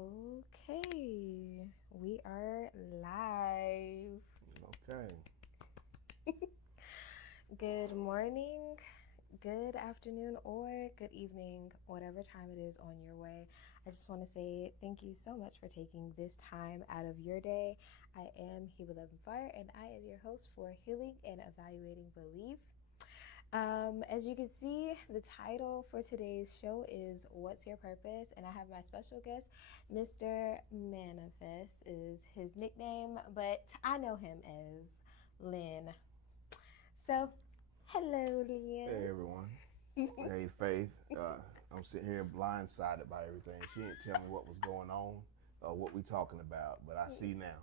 Okay, we are live. Okay. Good morning, good afternoon, or good evening, whatever time it is on your way. I just want to say thank you so much for taking this time out of your day. I am Heba Love and Fire, and I am your host for Healing and Evaluating Belief. As you can see, the title for today's show is What's Your Purpose? And I have my special guest, Mr. Manifest is his nickname, but I know him as Len. So, hello, Len. Hey, everyone. Hey, Faith. I'm sitting here blindsided by everything. She didn't tell me what was going on or what we talking about, but I see now.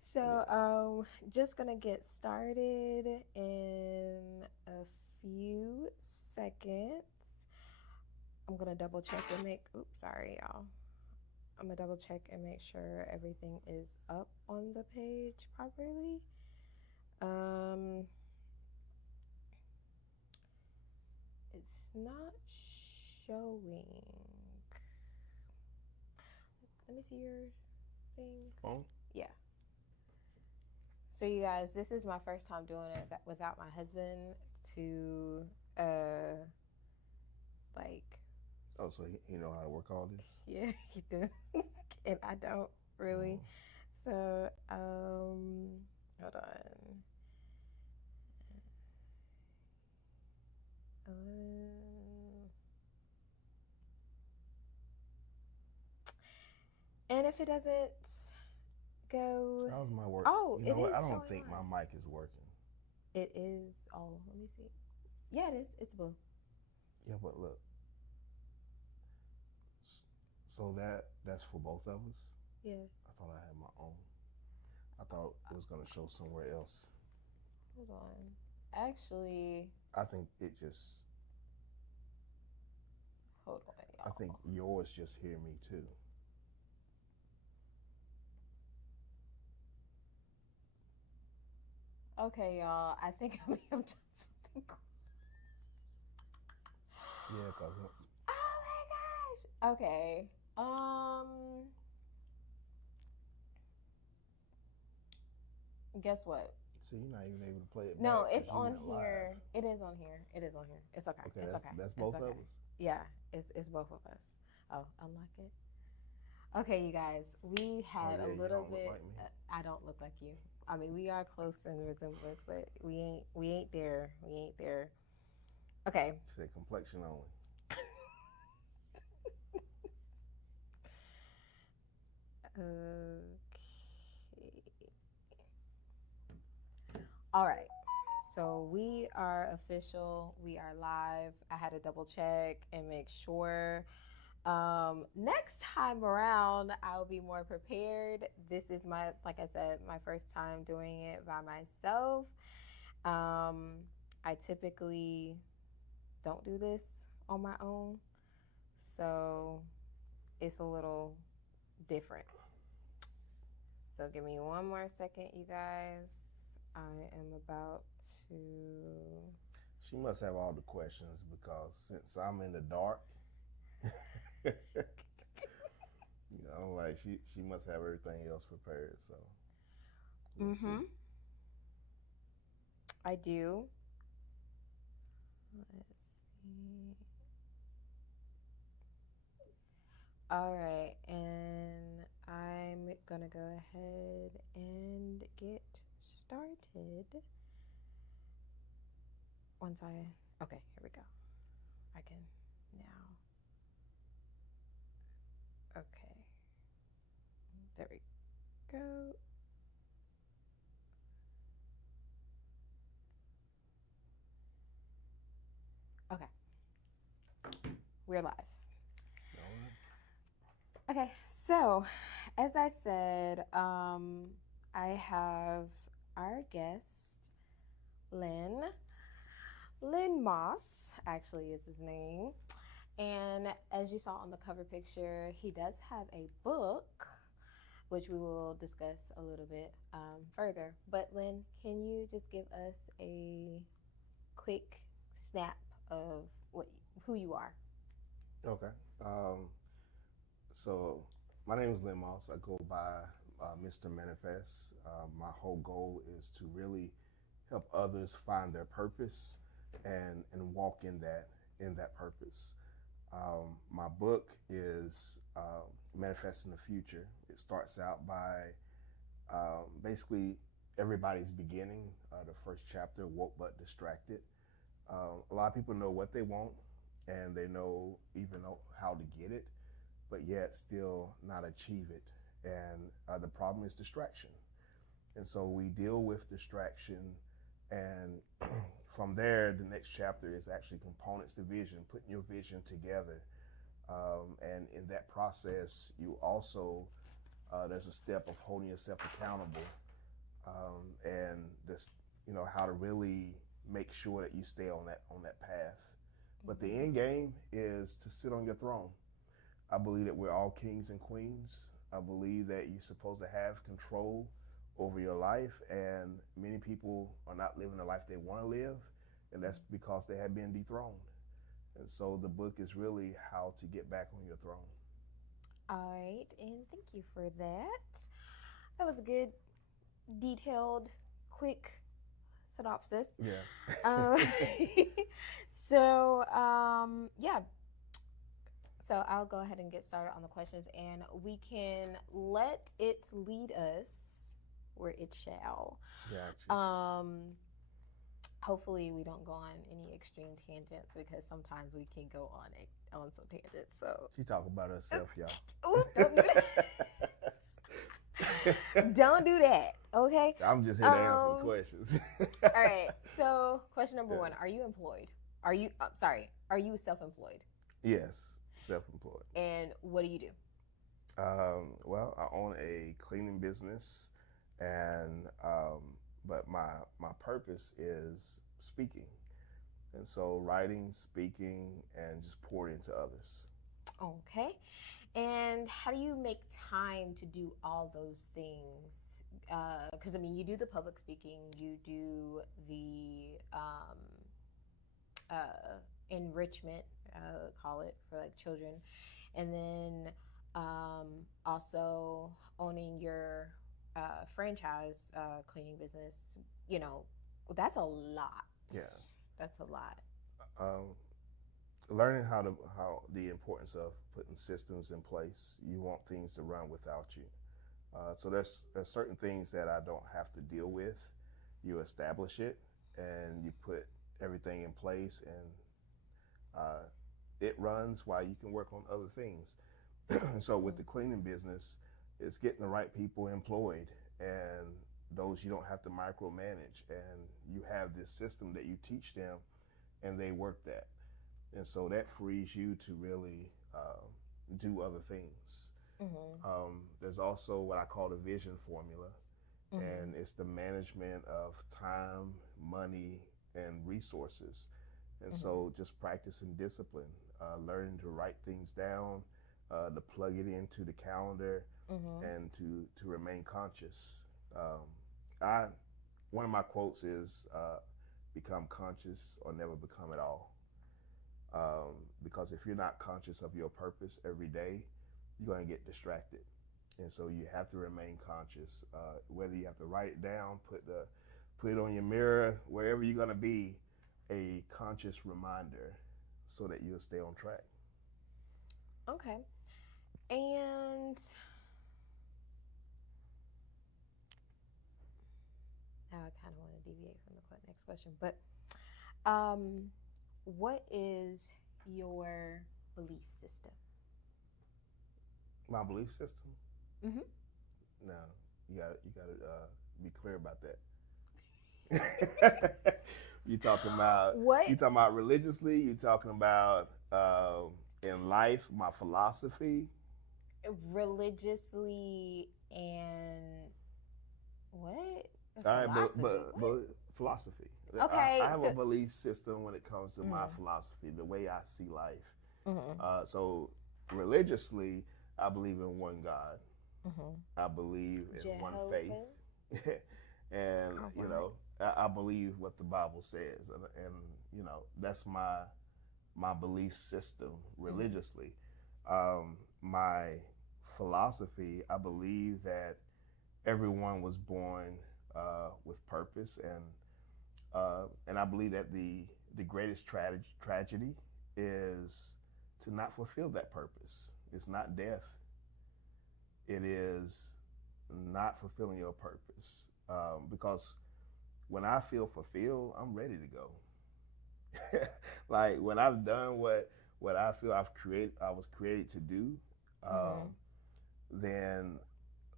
So, Just gonna get started in a few seconds. I'm gonna double check and make. Oops, sorry, y'all. I'm gonna double check and make sure everything is up on the page properly. It's not showing. Let me see your thing. phone? Yeah. So you guys, this is my first time doing it without my husband to like. Oh, so he know how to work all this? Yeah, he do. And I don't really. So, hold on. 11. And if it doesn't go. How's my work? Oh, you know it what? is I don't showing think on. my mic is working. It is. Oh, let me see. Yeah, it is. It's blue. Yeah, but look. So that's for both of us? Yeah. I thought I had my own. I thought it was going to show somewhere else. Hold on. Actually. I think it just. Hold on, y'all. I think yours just hear me too. Okay, y'all. I think we have done something cool. Yeah, because. Oh my gosh. Okay. Guess what? See, you're not even able to play it back. No, it's 'cause you on went here. live. It is on here. It is on here. It's okay. Okay, It's that's, okay. that's It's both okay. of us? Yeah, it's both of us. Oh, unlock it. Okay, you guys, we had a you little don't bit. look like me. I don't look like you. I mean, we are close in resemblance, but we ain't there. We ain't there. Okay. Say complexion only. Okay. All right. So we are official. We are live. I had to double check and make sure. Next time around, I'll be more prepared. This is like I said, my first time doing it by myself. I typically don't do this on my own, so it's a little different. So give me one more second, you guys. I am about to. She must have all the questions because since I'm in the dark, like she must have everything else prepared. So we'll see. I do. Let's see. All right, and I'm gonna go ahead and get started. Okay, here we go. I can now. Okay, there we go. Okay, we're live. Okay, so as I said, I have our guest, Len Moss, actually is his name. And as you saw on the cover picture, he does have a book, which we will discuss a little bit further. But Len, can you just give us a quick snap of who you are? Okay. Um, so my name is Len Moss. I go by Mr. Manifest. My whole goal is to really help others find their purpose and walk in that purpose. My book is Manifesting the Future. It starts out by basically everybody's beginning. The first chapter, Woke But Distracted. A lot of people know what they want and they know even know how to get it, but yet still not achieve it. And the problem is distraction. And so we deal with distraction, and from there, the next chapter is actually components to vision, putting your vision together. And in that process, you also there's a step of holding yourself accountable, and this, how to really make sure that you stay on that path. But the end game is to sit on your throne. I believe that we're all kings and queens. I believe that you're supposed to have control over your life, and many people are not living the life they want to live, and that's because they have been dethroned. And so the book is really how to get back on your throne. All right, and thank you for that. That was a good, detailed, quick synopsis. Yeah. Um, so, yeah. So I'll go ahead and get started on the questions, and we can let it lead us where it shall. Gotcha. Hopefully we don't go on any extreme tangents, because sometimes we can go on some tangents. So She talk about herself, y'all. ooh, don't do that. Don't do that. Okay. I'm just here to answer the questions. All right. So question number one: Are you employed? Are you? Are you self-employed? Yes, self-employed. And what do you do? Well, I own a cleaning business, and but my purpose is speaking, and so writing, speaking, and just pouring into others. Okay. And how do you make time to do all those things? Because I mean, you do the public speaking, you do the enrichment, call it, for like children, and then also owning your franchise cleaning business. You know, that's a lot. Yeah. That's a lot. Um, Learning how the importance of putting systems in place. You want things to run without you. So there's certain things that I don't have to deal with. You establish it and you put everything in place, and it runs while you can work on other things. So with the cleaning business, it's getting the right people employed, and those you don't have to micromanage, and you have this system that you teach them, and they work that, and so that frees you to really do other things. There's also what I call the vision formula, and it's the management of time, money, and resources. And so just practicing discipline, learning to write things down, to plug it into the calendar, and to remain conscious. I One of my quotes is become conscious or never become at all. Because if you're not conscious of your purpose every day, you're going to get distracted. And so you have to remain conscious. Whether you have to write it down, put it on your mirror, wherever you're going to be, a conscious reminder so that you'll stay on track. Okay. And now I kind of want to deviate from the next question, but what is your belief system? My belief system? Mm-hmm. No, you gotta be clear about that. You talking about what? You talking about religiously? You talking about in life? My philosophy? Religiously and what? All right, Philosophy? but philosophy. Okay, I have so a belief system when it comes to my philosophy, the way I see life. So religiously, I believe in one God. I believe in one faith, and I believe what the Bible says, and that's my belief system religiously. My philosophy, I believe that everyone was born with purpose, and I believe that the greatest tragedy is to not fulfill that purpose. It's not death. It is not fulfilling your purpose. Because when I feel fulfilled, I'm ready to go. Like when I've done what I feel I was created to do, um, Mm-hmm. then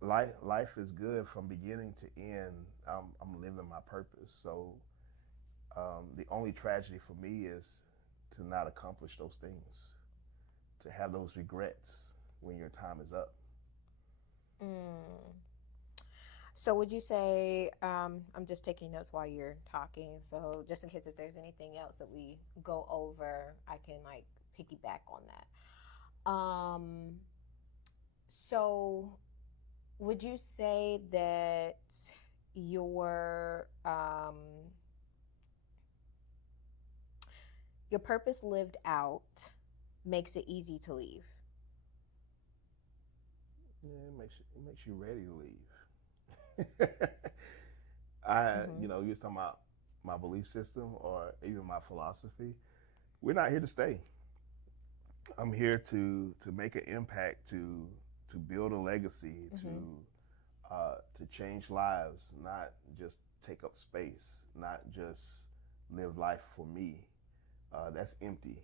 life is good from beginning to end. I'm living my purpose. So the only tragedy for me is to not accomplish those things, to have those regrets when your time is up. Mm. So would you say, I'm just taking notes while you're talking, so just in case if there's anything else that we go over, I can like piggyback on that. So would you say that your um your purpose lived out makes it easy to leave? Yeah, it makes you ready to leave. Mm-hmm. You was talking about my belief system or even my philosophy. We're not here to stay. I'm here to make an impact, to build a legacy, Mm-hmm. to change lives, not just take up space, not just live life for me. That's empty.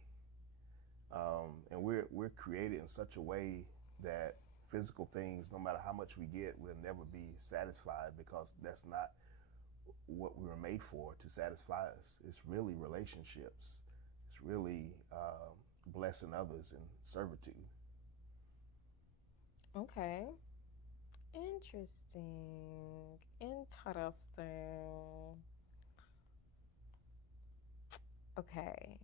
And we're created in such a way that physical things, no matter how much we get, we'll never be satisfied because that's not what we were made for to satisfy us. It's really relationships. It's really blessing others and servitude. Okay. Interesting. Interesting. Okay.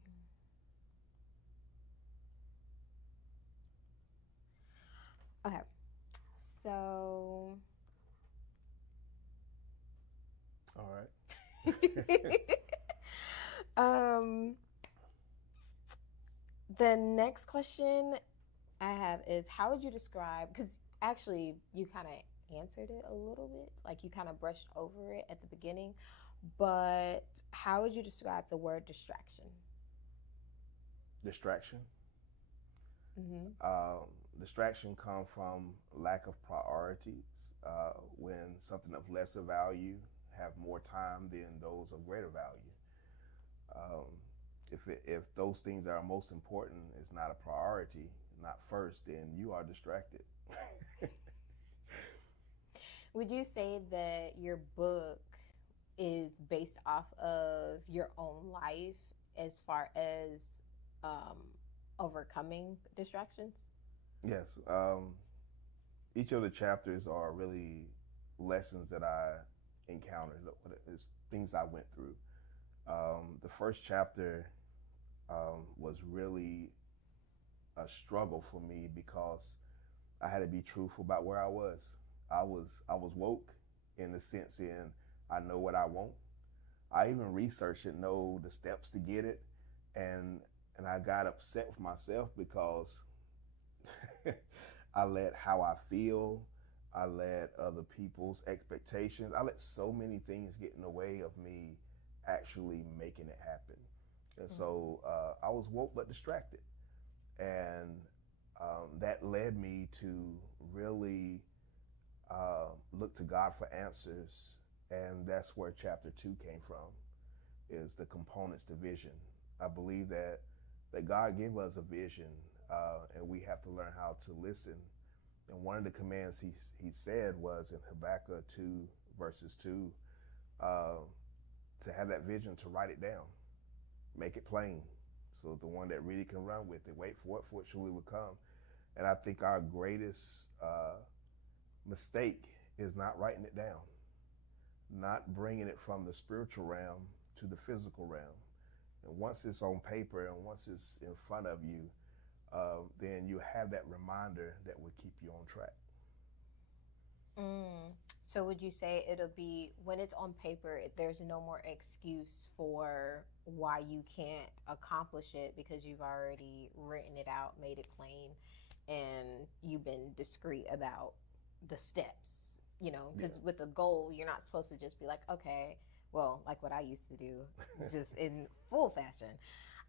Okay. So All right. um the next question I have is, how would you describe, because actually you kind of answered it a little bit, like you kind of brushed over it at the beginning, but how would you describe the word distraction? Distraction. Mm-hmm. Um, Distraction come from lack of priorities. When something of lesser value have more time than those of greater value. Um, if those things that are most important is not a priority, not first, then you are distracted. Would you say that your book is based off of your own life as far as um, overcoming distractions? Yes. Each of the chapters are really lessons that I encountered. It's things I went through. The first chapter was really a struggle for me because I had to be truthful about where I was. I was woke in the sense in I know what I want. I even researched it, know the steps to get it, and I got upset with myself because I let how I feel, I let other people's expectations, I let so many things get in the way of me actually making it happen. And so I was woke but distracted. And that led me to really look to God for answers. And that's where chapter 2 came from, is the components to vision. I believe that God gave us a vision, and we have to learn how to listen. And one of the commands he said was in Habakkuk 2 verses 2, uh, to have that vision, to write it down, make it plain, so the one that really can run with it, wait for it surely will come. And I think our greatest mistake is not writing it down, not bringing it from the spiritual realm to the physical realm. And once it's on paper and once it's in front of you, then you have that reminder that will keep you on track. Mm. So would you say it'll be when it's on paper, there's no more excuse for why you can't accomplish it because you've already written it out, made it plain, and you've been discreet about the steps, you know, Yeah. because with a goal, you're not supposed to just be like, okay, well, like what I used to do, just in full fashion.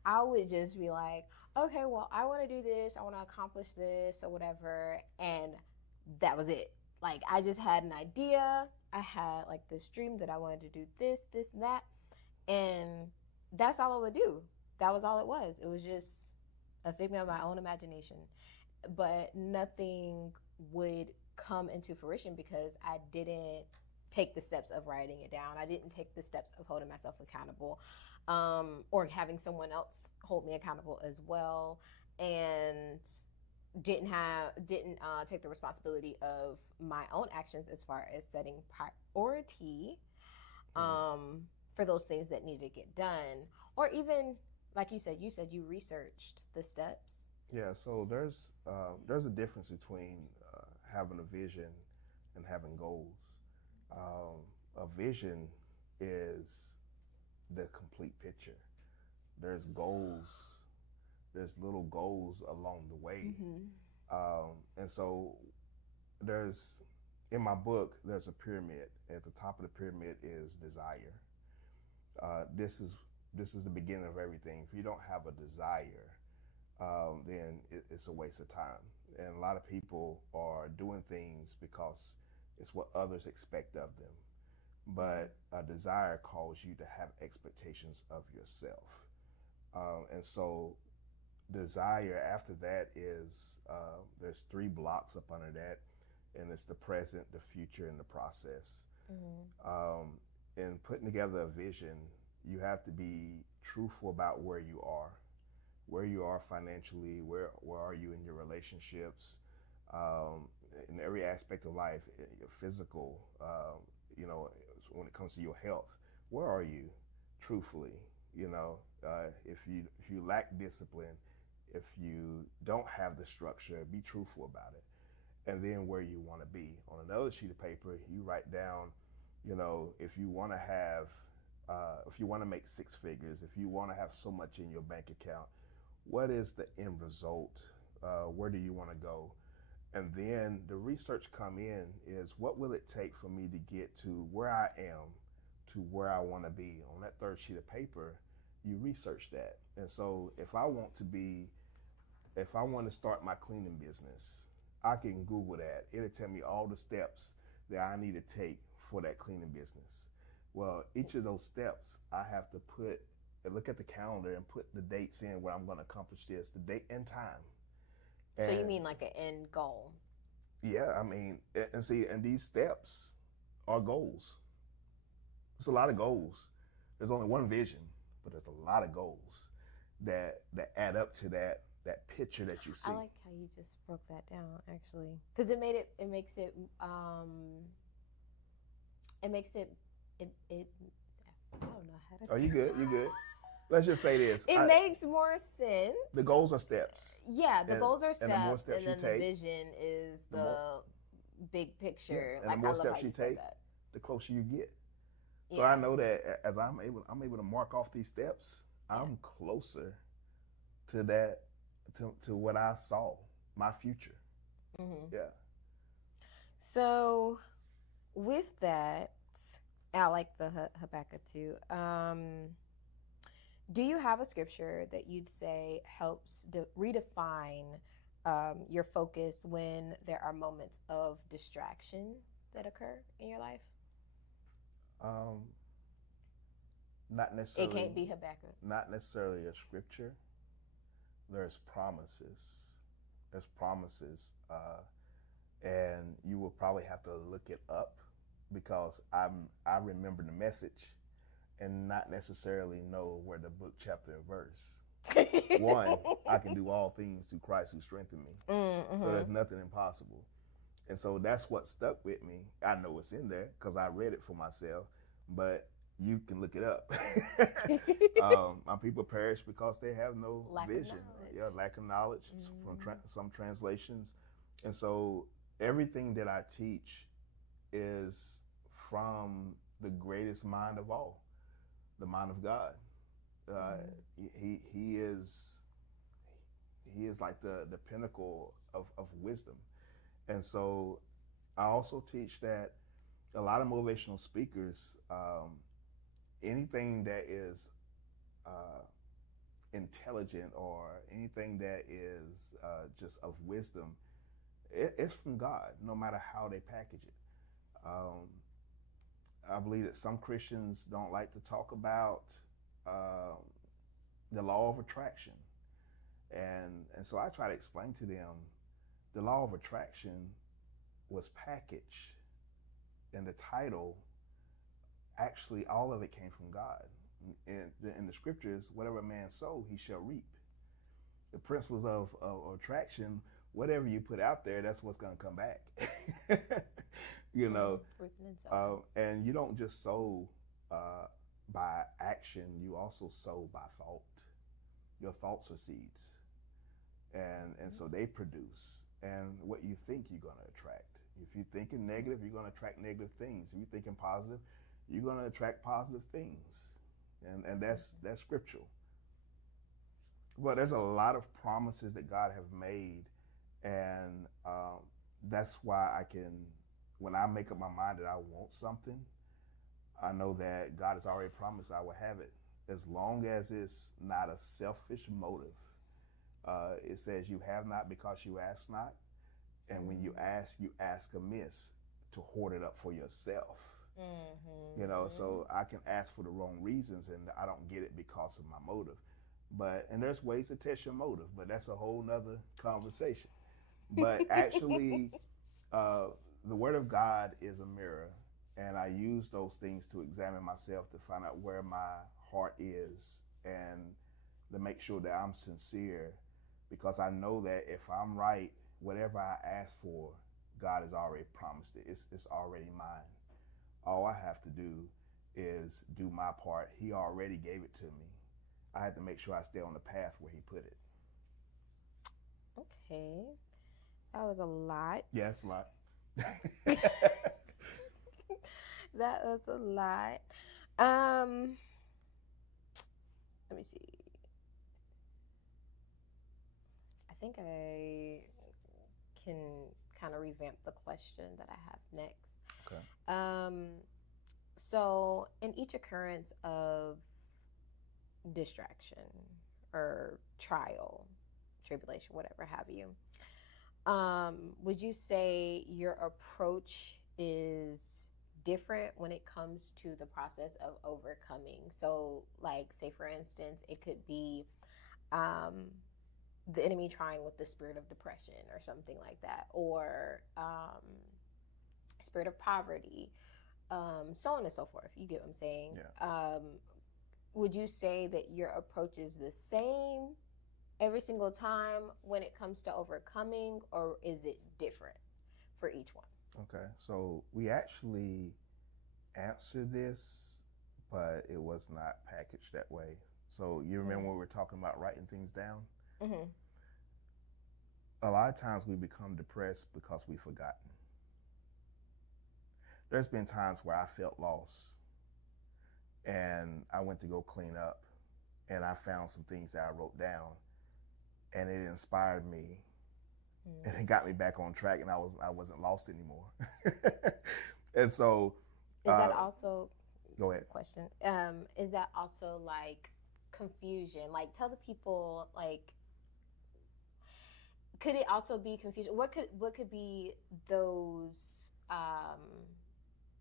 I would just be like, okay, well, I want to do this, I want to accomplish this, or whatever, and that was it. Like, I just had an idea. I had like this dream that I wanted to do this, this, and that, and that's all I would do. That was all it was. It was just a figment of my own imagination, but nothing would come into fruition because I didn't take the steps of writing it down. I didn't take the steps of holding myself accountable, or having someone else hold me accountable as well, and didn't take the responsibility of my own actions as far as setting priority, Mhm. um, for those things that need to get done, or even like you said you researched the steps. Yeah, so there's a difference between having a vision and having goals. A vision is the complete picture. There's goals, there's little goals along the way, Mm-hmm. and so there's in my book there's a pyramid. At the top of the pyramid is desire. This is the beginning of everything. If you don't have a desire, then it's a waste of time. And a lot of people are doing things because it's what others expect of them. But a desire calls you to have expectations of yourself. And so, desire after that is there's three blocks up under that, and it's the present, the future, and the process. Mm-hmm. In putting together a vision, you have to be truthful about where you are financially, where are you in your relationships, um, in every aspect of life, your physical, you know, when it comes to your health, where are you, truthfully, you know, if you lack discipline, if you don't have the structure, be truthful about it, and then where you want to be. On another sheet of paper, you write down, you know, if you want to have, if you want to make six figures, if you want to have so much in your bank account, what is the end result? Where do you want to go? And then the research come in is what will it take for me to get to where I am to where I want to be. On that third sheet of paper, you research that. And so if I want to start my cleaning business, I can Google that. It'll tell me all the steps that I need to take for that cleaning business. Well, each of those steps, I have to look at the calendar and put the dates in where I'm going to accomplish this, the date and time. So you And mean like an end goal? yeah, I mean, and see, and these steps are goals. There's a lot of goals. There's only one vision, but there's a lot of goals that add up to that picture that you I see. like how you just broke that down, actually, because it makes it makes it I don't know how to Oh, you say good? You good? Let's just say this: it makes more sense. the goals are steps, Yeah, the and goals are and the more steps, steps and you then the take, vision is the more the big yeah, picture. and the Like, I more love how steps you you said take, that. the closer you get. So I Yeah, know that as I'm able to mark off these steps, yeah. I'm closer to that to what I saw, my future. Hmm. Yeah. So with that, I like the Habakkuk too. Do you have a scripture that you'd say helps redefine your focus when there are moments of distraction that occur in your life? Um, not It necessarily can't be Habakkuk. not necessarily a scripture. There's promises. There's promises, and you will probably have to look it up because I remember the message and not necessarily know where the book, chapter, and verse. One, I can do all things through Christ who strengthened me. So Mm-hmm. there's nothing impossible. And so that's what stuck with me. I know it's in there because I read it for myself, but you can look it up. My people perish because they have no Lack of vision. knowledge. Yeah, lack of knowledge from Mm. some translations. And so everything that I teach is from the greatest mind of all, the mind of God. Uh, Mm. he is he is like the pinnacle of wisdom. And so I also teach that a lot of motivational speakers, anything that is uh, intelligent or anything that is just of wisdom, it's from God, no matter how they package it. Um, I believe that some Christians don't like to talk about uh, the law of attraction, and so I try to explain to them the law of attraction was packaged in the title. Actually, all of it came from God. In the scriptures, whatever a man sow, he shall reap. The principles of attraction, whatever you put out there, that's what's going to come back. you know, and you don't just sow by action, you also sow by thought. Your thoughts are seeds, and so they produce. And what you think, you're going to attract. If you're thinking negative, you're going to attract negative things. If you're thinking positive, you're going to attract positive things, and that's scriptural. Well, there's a lot of promises that God have made, and that's why I can, when I make up my mind that I want something, I know that God has already promised I will have it, as long as it's not a selfish motive. It says you have not because you ask not, and when you ask amiss to hoard it up for yourself. Mm-hmm. You know, so I can ask for the wrong reasons and I don't get it because of my motive. And there's ways to test your motive, but that's a whole nother conversation. But actually, uh, the Word of God is a mirror, and I use those things to examine myself to find out where my heart is and to make sure that I'm sincere, because I know that if I'm right, whatever I ask for, God has already promised it. It's already mine. All I have to do is do my part. He already gave it to me. I had to make sure I stay on the path where he put it. Okay. That was a lot. Yes, a lot. That was a lot. Um, let me see. I think I can kind of revamp the question that I have next. Okay. So in each occurrence of distraction or trial, tribulation, whatever have you, would you say your approach is different when it comes to the process of overcoming? So, like, say for instance, it could be um, the enemy trying with the spirit of depression or something like that, or spirit of poverty, so on and so forth. You get what I'm saying? Yeah. Would you say that your approach is the same every single time when it comes to overcoming, or is it different for each one? Okay. So we actually answered this, but it was not packaged that way. So you remember when we were talking about writing things down? Mm-hmm. A lot of times we become depressed because we've forgotten. There's been times where I felt lost and I went to go clean up and I found some things that I wrote down and it inspired me and it got me back on track and I wasn't lost anymore. And so is that also go ahead. Question. Is that also like confusion? Like tell the people, like, could it also be confusion? What could be those um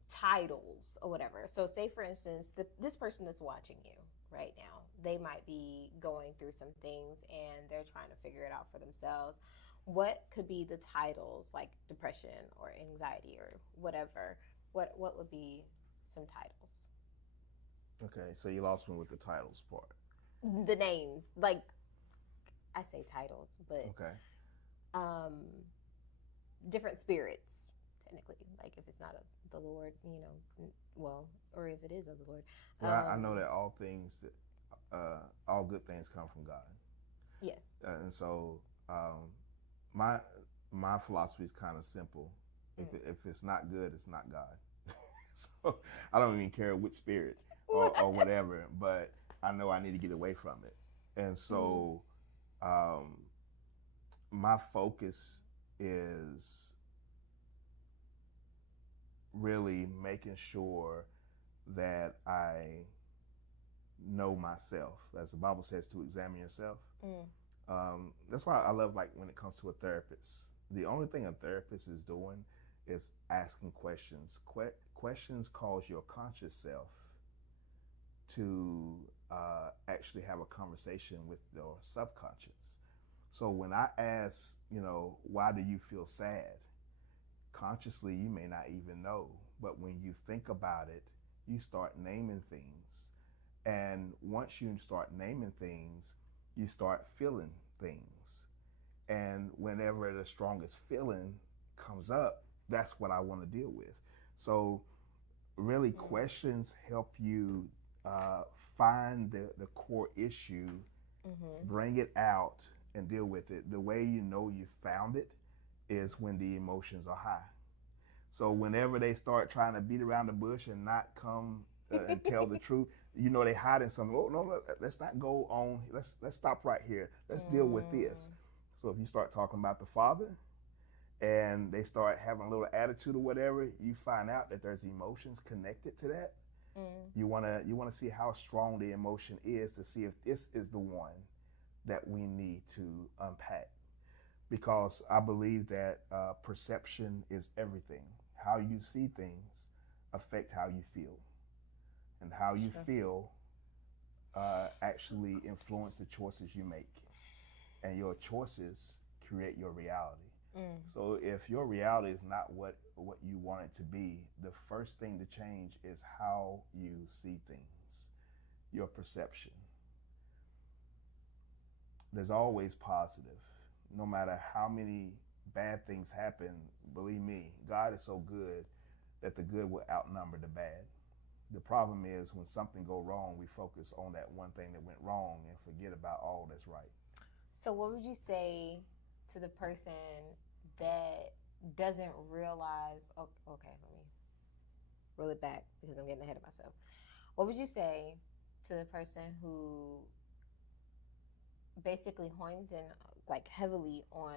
titles or whatever? So say for instance, this person that's watching you right now, they might be going through some things and they're trying to figure it out for themselves. What could be the titles, like depression or anxiety or whatever? What would be some titles? Okay, so you lost me with the titles part. The names, like, I say titles, but okay, um different spirits, technically, like if it's not the Lord, well, or if it is of the Lord. Well, I know that all things all good things come from God. Yes. And so my my philosophy is kind of simple. If it's not good, it's not God. So I don't even care which spirit or whatever, but I know I need to get away from it. And so my focus is really making sure that I know myself. As the Bible says, to examine yourself. Mm. That's why I love, like, when it comes to a therapist. The only thing a therapist is doing is asking questions. Questions cause your conscious self to actually have a conversation with your subconscious. So when I ask, why do you feel sad? Consciously, you may not even know, but when you think about it, you start naming things. And once you start naming things, you start feeling things. And whenever the strongest feeling comes up, that's what I want to deal with. So, really, Mm. questions help you uh, find the core issue, Mm-hmm. bring it out, and deal with it. The way you know you found it is when the emotions are high. So whenever they start trying to beat around the bush and not come and tell the truth, they hiding something. Oh, no, let's not go on. Let's stop right here. Let's deal with this. Mm. So if you start talking about the father and they start having a little attitude or whatever, you find out that there's emotions connected to that. Mm. You wanna see how strong the emotion is to see if this is the one that we need to unpack, because I believe that perception is everything. How you see things affect how you feel, and how you Sure. feel actually influence the choices you make, and your choices create your reality. Mm. So if your reality is not what you want it to be, the first thing to change is how you see things, your perception. There's always positive. No matter how many bad things happen, believe me, God is so good that the good will outnumber the bad. The problem is when something go wrong, we focus on that one thing that went wrong and forget about all that's right. So, what would you say to the person that doesn't realize? Oh, okay, let me roll it back because I'm getting ahead of myself. What would you say to the person who basically hones in like heavily on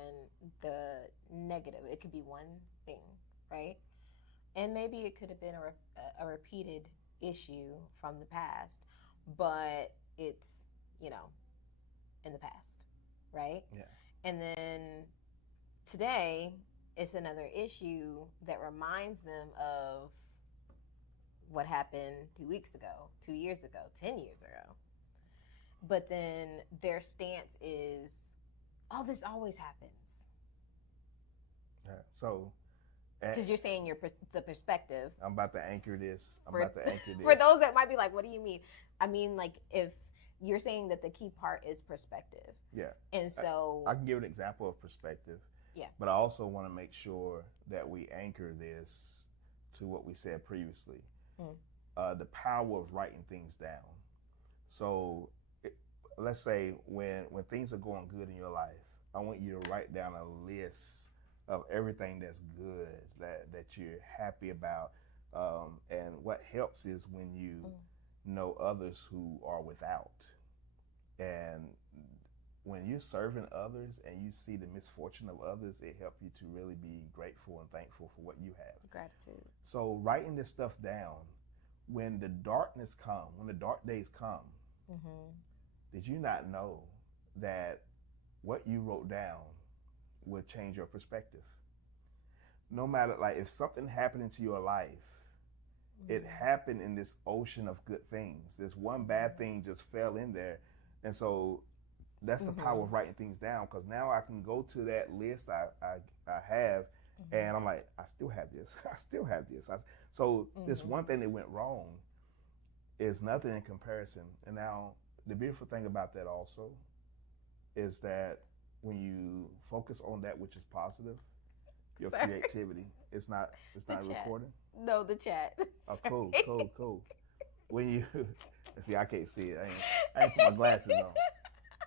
the negative? It could be one thing, right? And maybe it could have been a repeated issue from the past, but it's, you know, in the past, right? Yeah. And then today, it's another issue that reminds them of what happened 2 weeks ago, 2 years ago, 10 years ago. But then their stance is, oh, this always happens. Yeah. So Because you're saying the perspective. I'm about to anchor this. I'm For, about to anchor for this. those that might be like, what do you mean? I mean, like, if you're saying that the key part is perspective. Yeah. And so. I can give an example of perspective. Yeah. But I also want to make sure that we anchor this to what we said previously. Mm. The power of writing things down. So it, let's say when things are going good in your life, I want you to write down a list of everything that's good, that you're happy about. And what helps is when you know others who are without. And when you're serving others and you see the misfortune of others, it helps you to really be grateful and thankful for what you have. Gratitude. So writing this stuff down, when the darkness come, when the dark days come, Mm-hmm. did you not know that what you wrote down will change your perspective? No matter, like, if something happened into your life, it happened in this ocean of good things. This one bad thing just fell in there, and so that's the power of writing things down, because now I can go to that list I have, and I'm like, I still have this. I still have this. So this one thing that went wrong is nothing in comparison. And now the beautiful thing about that also is that when you focus on that which is positive, your creativity, it's not recording. No, the chat. Oh, cool, cool, cool. When you see, I can't see it. I ain't put my glasses on.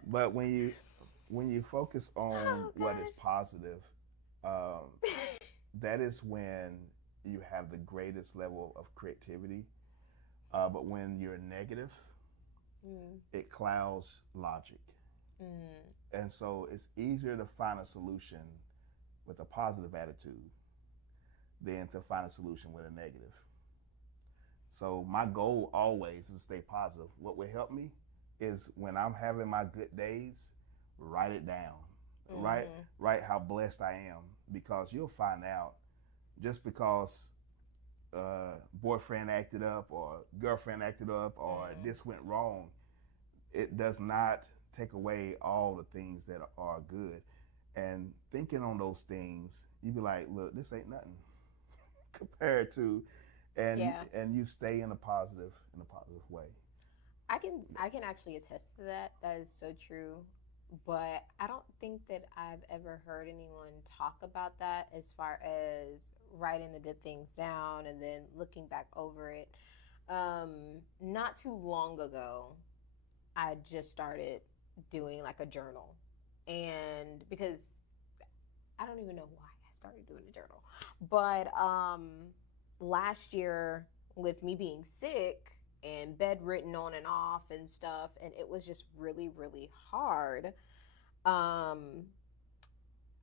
But when you focus on what is positive, um, that is when you have the greatest level of creativity. But when you're negative, it clouds logic. Mm. And so it's easier to find a solution with a positive attitude than to find a solution with a negative. So my goal always is to stay positive. What will help me is when I'm having my good days, write it down. Write Mm-hmm. write how blessed I am, because you'll find out just because boyfriend acted up or girlfriend acted up or Mm. this went wrong, it does not take away all the things that are good. And thinking on those things, you be like, look, this ain't nothing compared to, Yeah. and you stay in a positive way. I can actually attest to that. That is so true. But I don't think that I've ever heard anyone talk about that as far as writing the good things down and then looking back over it. Um, Not too long ago, I just started doing like a journal. And because I don't even know why I started doing a journal. But last year with me being sick and bedridden on and off and stuff, and it was just really, really hard. Um,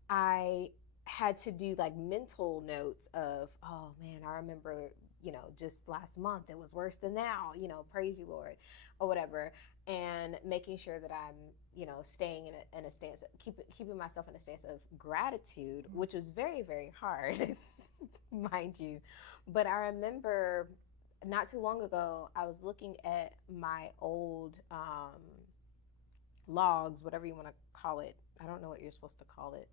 I had to do like mental notes of, oh man, I remember, just last month it was worse than now, praise you, Lord, or whatever. And making sure that I'm, staying in a stance, keeping myself in a stance of gratitude, which was very, very hard, mind you. But I remember not too long ago, I was looking at my old logs, whatever you want to call it. I don't know what you're supposed to call it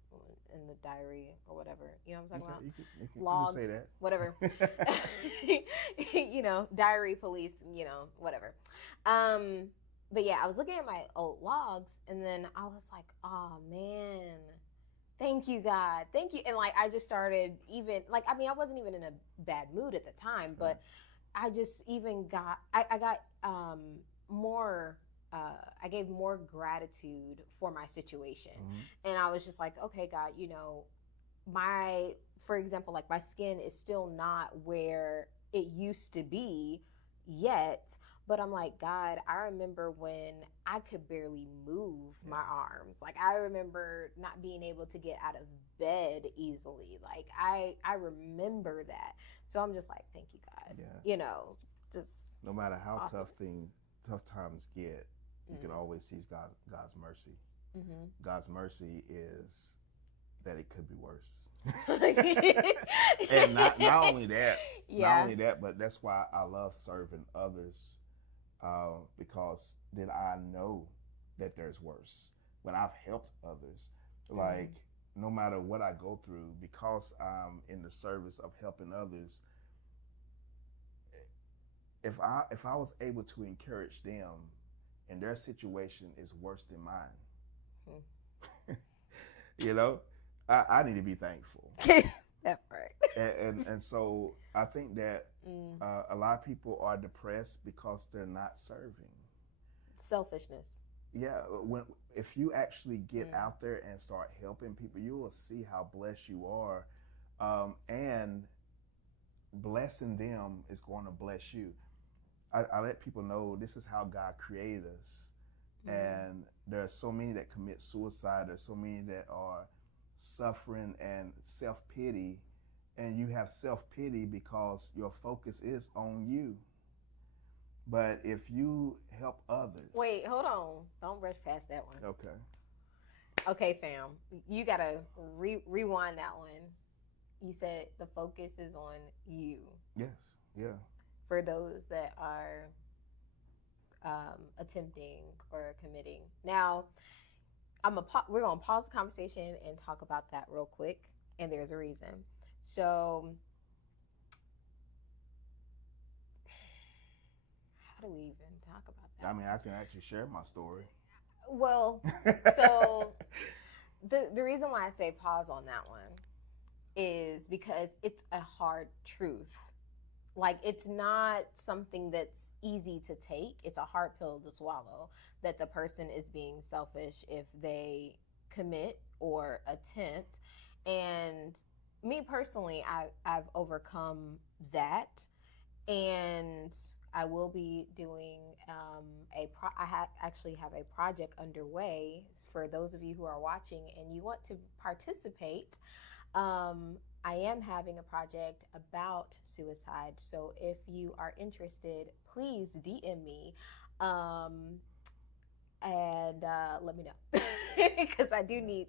in the diary or whatever. You know what I'm talking Okay, about? you can say Logs, whatever. that. Diary police, whatever. Um, but yeah, I was looking at my old logs and then I was like, oh man, thank you, God. Thank you. And like, I just started even, like, I mean, I wasn't even in a bad mood at the time, Right. but I just even I got more I gave more gratitude for my situation. Mm-hmm. And I was just like, okay, God, my, for example, like my skin is still not where it used to be yet. But I'm like, God, I remember when I could barely move Yeah. my arms. Like I remember not being able to get out of bed easily. Like I remember that. So I'm just like, thank you, God. Yeah. Just No matter how awesome. tough times get, you can Mm. always see God's mercy. Mhm. God's mercy is that it could be worse. And not Yeah. only that, but that's why I love serving others, because then I know that there's worse. When I've helped others, like Mhm. no matter what I go through, because I'm in the service of helping others, if I was able to encourage them, and their situation is worse than Mm. mine, you know, I need to be thankful. That part. And so I think that Mm. a lot of people are depressed because they're not serving. Selfishness. Yeah, when if you actually get Mm. out there and start helping people, you will see how blessed you are, and blessing them is going to bless you. I let people know this is how God created us, Mm. and there are so many that commit suicide. There's so many that are suffering and self pity, and you have self pity because your focus is on you. But if you help others, Wait, hold on. Don't rush past that one. okay, Okay, fam. You gotta rewind that one. You said the focus is on you. yes, yeah, For those that are attempting or committing. Now, we're gonna pause the conversation and talk about that real quick. And there's a reason. So, how do we even talk about I that mean, one? I can actually share my story. Well, so the reason why I say pause on that one is because it's a hard truth. Like it's not something that's easy to take. It's a hard pill to swallow that the person is being selfish if they commit or attempt. And me personally, I've overcome that, and I will be doing actually have a project underway for those of you who are watching and you want to participate. I am having a project about suicide, so if you are interested, please DM me. Um, and let me know because I do need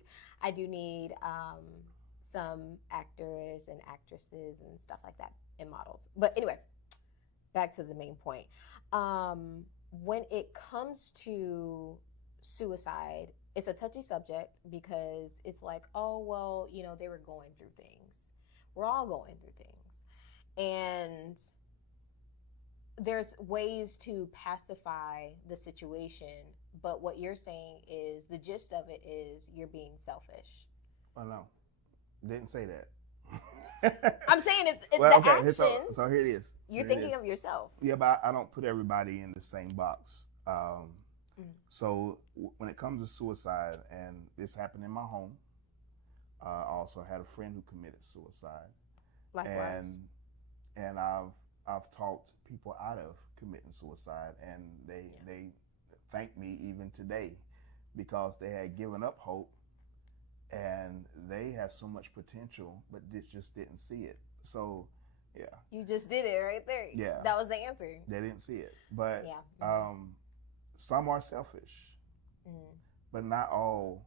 some actors and actresses and stuff like that and models. But anyway, back to the main point. Um, when it comes to suicide, it's a touchy subject because it's like, oh well, they were going through things. We're all going through things, and there's ways to pacify the situation, but what you're saying is the gist of it is you're being selfish. Oh no, didn't say that. I'm saying if Well, the okay. action, So here it is. you're thinking of yourself. Yeah, but I don't put everybody in the same box. So when it comes to suicide, and this happened in my home, I also had a friend who committed suicide. Likewise. And I've talked people out of committing suicide, and they thank me even today because they had given up hope, and they had so much potential, but just didn't see it. So, yeah. You just did it right there. Yeah. That was the answer. They didn't see it, but yeah. Some are selfish, but not all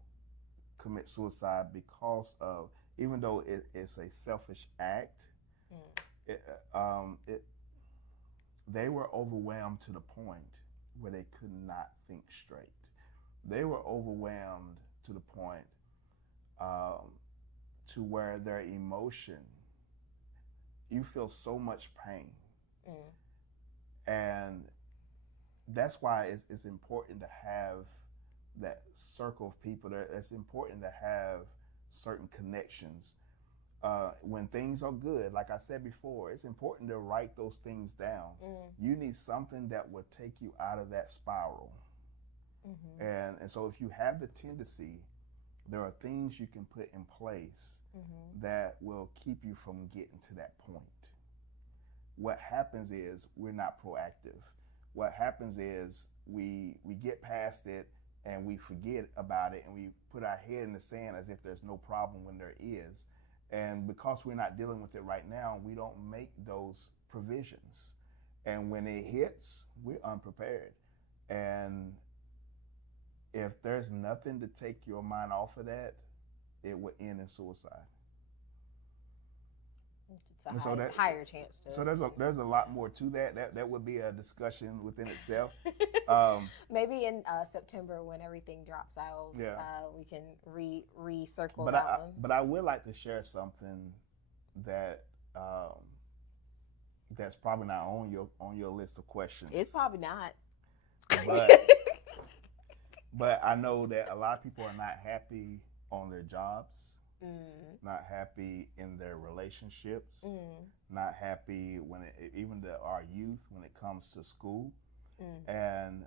commit suicide because of, even though it's a selfish act, it, they were overwhelmed to the point where they could not think straight. They were overwhelmed to the point to where their emotion, you feel so much pain. And that's why it's important to have that circle of people. It's important to have certain connections. When things are good, like I said before, it's important to write those things down. You need something that will take you out of that spiral. And so if you have the tendency, there are things you can put in place that will keep you from getting to that point. What happens is we're not proactive. What happens is we get past it and we forget about it and we put our head in the sand as if there's no problem when there is. And because we're not dealing with it right now, we don't make those provisions. And when it hits, we're unprepared. And if there's nothing to take your mind off of that, it will end in suicide. It's a higher chance to. So there's a lot more to that. That would be a discussion within itself. Maybe in September when everything drops out, we can recircle but that one. But I would like to share something that that's probably not on your list of questions. It's probably not. But I know that a lot of people are not happy on their jobs. Not happy in their relationships, not happy when even our youth when it comes to school. And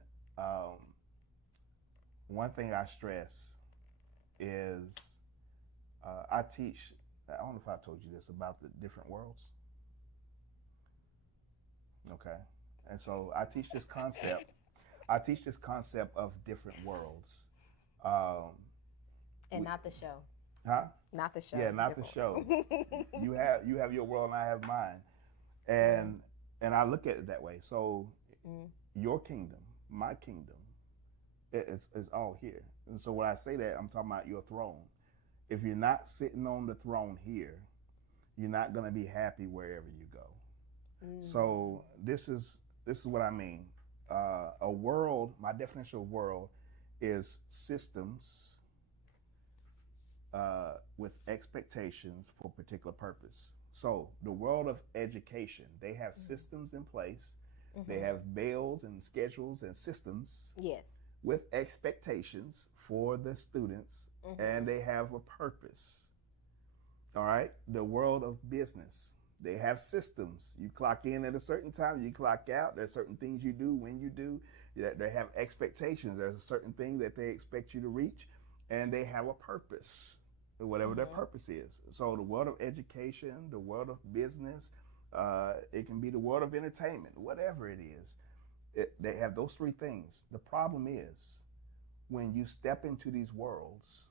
one thing I stress is I teach. I don't know if I told you this about the different worlds. Okay, and so I teach this concept. I teach this concept of different worlds. And not the show. Huh? Not the show. Yeah, not the show. You have your world and I have mine, and I look at it that way. So your kingdom, my kingdom, is all here. And so when I say that, I'm talking about your throne. If you're not sitting on the throne here, you're not going to be happy wherever you go. So this is what I mean. A world. My definition of world is systems. With expectations for a particular purpose. So the world of education, they have systems in place. They have bells and schedules and systems. Yes. With expectations for the students, and they have a purpose. All right. The world of business, they have systems. You clock in at a certain time, you clock out. There's certain things you do when you do. They have expectations. There's a certain thing that they expect you to reach, and they have a purpose, whatever their purpose is. So the world of education, the world of business, It can be the world of entertainment, whatever it is. They have those three things. The problem is when you step into these worlds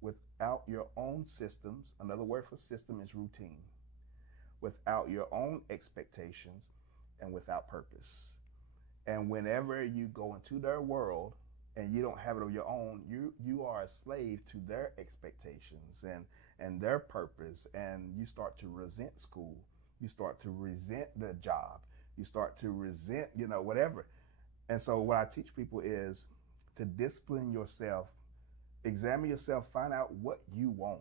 without your own systems, another word for system is routine, without your own expectations, and without purpose. And whenever you go into their world and you don't have it of your own, you are a slave to their expectations and their purpose, and you start to resent school. You start to resent the job. You start to resent, whatever. And so what I teach people is to discipline yourself, examine yourself, find out what you want,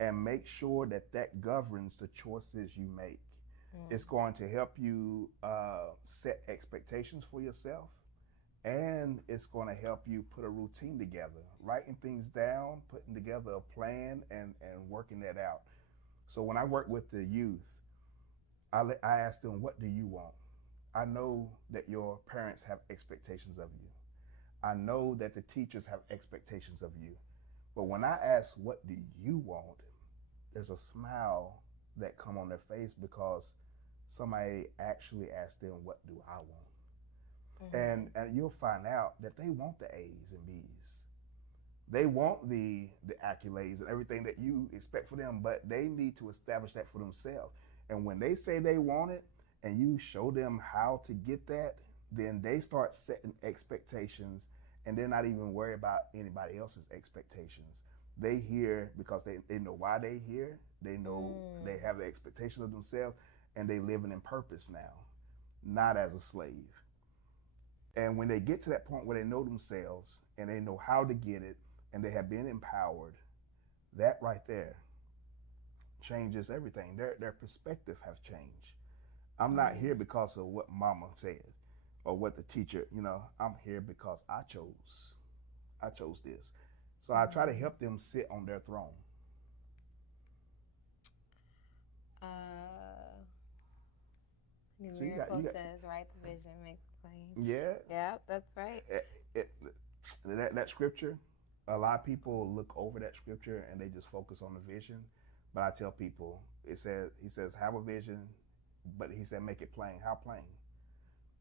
and make sure that that governs the choices you make. It's going to help you set expectations for yourself, and it's going to help you put a routine together, writing things down, putting together a plan, and working that out. So when I work with the youth, I ask them, what do you want? I know that your parents have expectations of you. I know that the teachers have expectations of you. But when I ask, what do you want? There's a smile that come on their face because somebody actually asked them, what do I want? And you'll find out that they want the A's and B's. They want the accolades and everything that you expect for them, but they need to establish that for themselves. And when they say they want it and you show them how to get that, then they start setting expectations, and they're not even worried about anybody else's expectations. They hear because they know why they hear. They know they have the expectation of themselves, and they living in purpose now, not as a slave. And when they get to that point where they know themselves and they know how to get it and they have been empowered, that right there changes everything. Their perspective has changed. I'm not here because of what mama said or what the teacher, I'm here because I chose. I chose this. So I try to help them sit on their throne. New So Miracle says, write the vision, make the plain. yeah. Yeah, that's right. It, that scripture, a lot of people look over that scripture and they just focus on the vision. But I tell people, he says, have a vision, but he said, make it plain. How plain?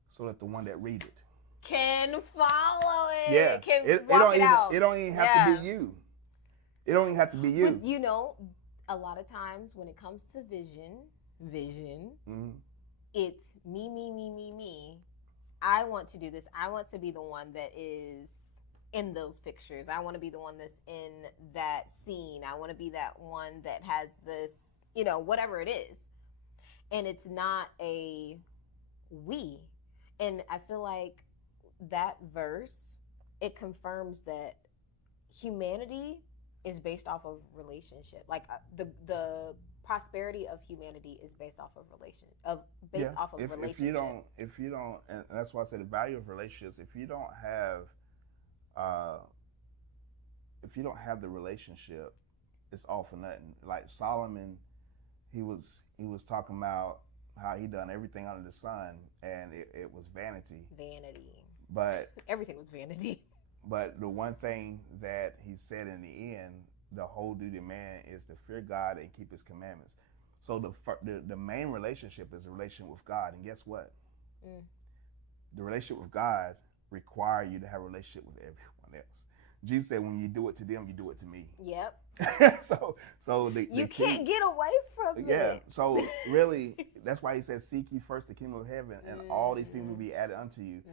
So that the one that read it can follow it. Yeah. Can It walk don't it even out. it don't even have to be you. It don't even have to be you. But a lot of times when it comes to vision, it's me. I want to do this. I want to be the one that is in those pictures. I want to be the one that's in that scene. I want to be that one that has this, whatever it is. And it's not a we. And I feel like that verse, it confirms that humanity is based off of relationship. Like the prosperity of humanity is based off of relationship. If you don't, and that's why I said the value of relationships. Uh, if you don't have the relationship, it's all for nothing. Like Solomon, he was talking about how he done everything under the sun, and it was vanity. But everything was vanity. But the one thing that he said in the end, the whole duty of man is to fear God and keep His commandments. So the main relationship is a relationship with God, and guess what? The relationship with God require you to have a relationship with everyone else. Jesus said, "When you do it to them, you do it to me." Yep. so you can't get away from it. Yeah. So really, that's why He says, "Seek ye first the kingdom of heaven, and all these things will be added unto you."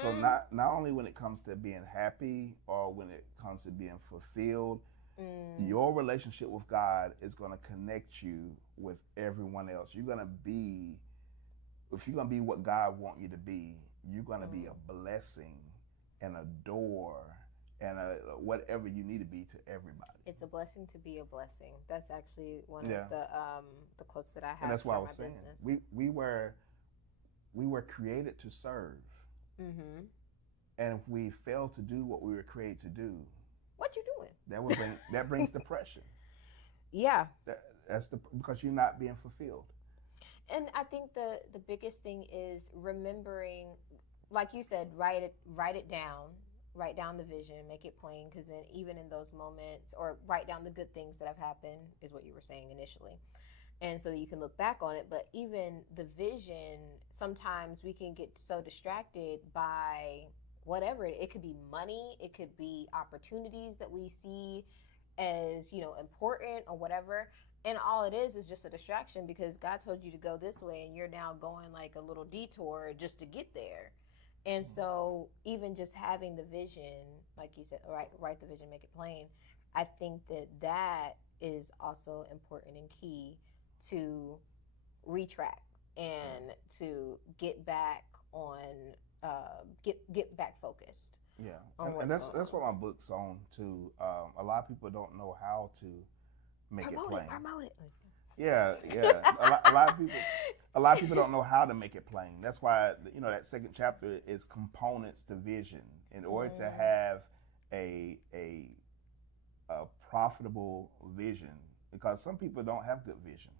So not only when it comes to being happy or when it comes to being fulfilled, your relationship with God is going to connect you with everyone else. If you're going to be what God wants you to be, you're going to be a blessing and a door and whatever you need to be to everybody. It's a blessing to be a blessing. That's actually one of the quotes that I have. And that's what I was saying. Business. We were created to serve. And if we fail to do what we were created to do, what you doing? That brings depression. Yeah. That's because you're not being fulfilled. And I think the biggest thing is remembering, like you said, write it down. Write down the vision, make it plain, because then even in those moments, or write down the good things that have happened, is what you were saying initially. and so you can look back on it. But even the vision, sometimes we can get so distracted by whatever. It could be money, it could be opportunities that we see as, important or whatever. And all it is just a distraction because God told you to go this way and you're now going like a little detour just to get there. And so even just having the vision, like you said, write the vision, make it plain. I think that is also important and key to retract Yeah. and to get back on, get back focused Yeah, on and what's going that's on. what my book's on too. A lot of people don't know how to make it Promote it, plain. promote it. Yeah, yeah. A lot of people don't know how to make it plain. That's why that second chapter is components to vision. In order to have a a a profitable vision, because some people don't have good vision.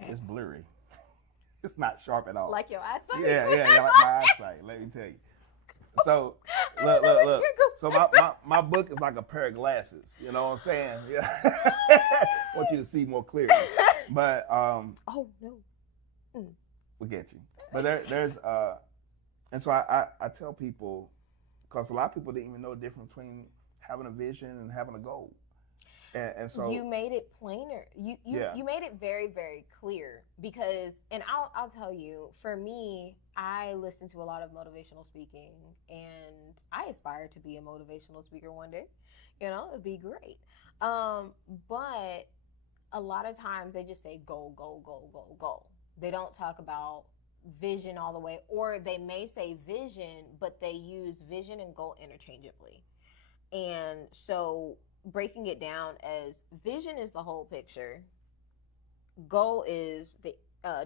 It's blurry. It's not sharp at all. Like your eyesight. Yeah, like my eyesight. Let me tell you. So look, I know look, what look. So you're going. my book is like a pair of glasses. You know what I'm saying? Yeah. I want you to see more clearly. But Oh no. Mm. we'll get you. But there's and so I tell people, because a lot of people didn't even know the difference between having a vision and having a goal. And so You made it plainer. You you yeah. you made it very, very clear because, and I'll tell you, for me, I listen to a lot of motivational speaking and I aspire to be a motivational speaker one day. It'd be great. Um but a lot of times they just say goal, goal, goal, goal, goal. They don't talk about vision all the way, or they may say vision but they use vision and goal interchangeably. And so breaking it down as vision is the whole picture, goal is the